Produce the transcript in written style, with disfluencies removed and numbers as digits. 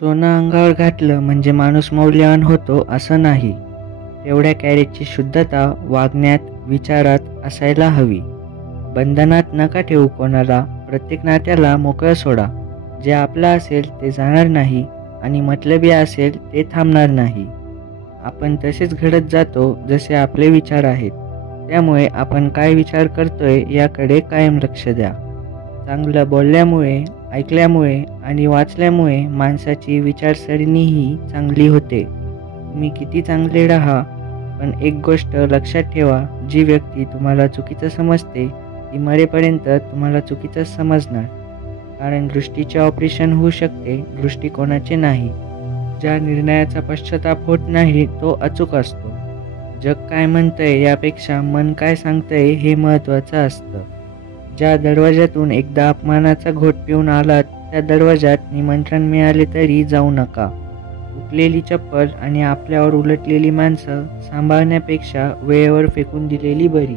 सोनं अंगावर घातलं म्हणजे माणूस मौल्यवान होतो असं नाही. तेवढ्या कॅरेटची शुद्धता वागण्यात, विचारात असायला हवी. बंधनात नका ठेवू कोणाला. प्रत्येक नात्याला मोकळं सोडा. जे आपलं असेल ते जाणार नाही आणि मतलबी असेल ते थांबणार नाही. आपण तसेच घडत जातो जसे आपले विचार आहेत. त्यामुळे आपण काय विचार करतोय याकडे कायम लक्ष द्या. चांगलं बोलल्यामुळे, ऐकल्यामुळे आणि वाचल्यामुळे माणसाची विचारसरणीही चांगली होते. तुम्ही किती चांगले राहा, पण एक गोष्ट लक्षात ठेवा, जी व्यक्ती तुम्हाला चुकीचं समजते ती मरेपर्यंत तुम्हाला चुकीचंच समजणार. कारण दृष्टीचे ऑपरेशन होऊ शकते, दृष्टिकोनाचे नाही. ज्या निर्णयाचा पश्चाताप होत नाही तो अचूक असतो. जग काय म्हणतंय यापेक्षा मन काय सांगतंय हे महत्त्वाचं असतं. ज्या दरवाज्यातून एकदा अपमानाचा घोट पिऊन आलात त्या दरवाजात निमंत्रण मिळाले तरी जाऊ नका. तुटलेली चप्पल आणि आपल्यावर उलटलेली माणसं सांभाळण्यापेक्षा वेळेवर फेकून दिलेली बरी.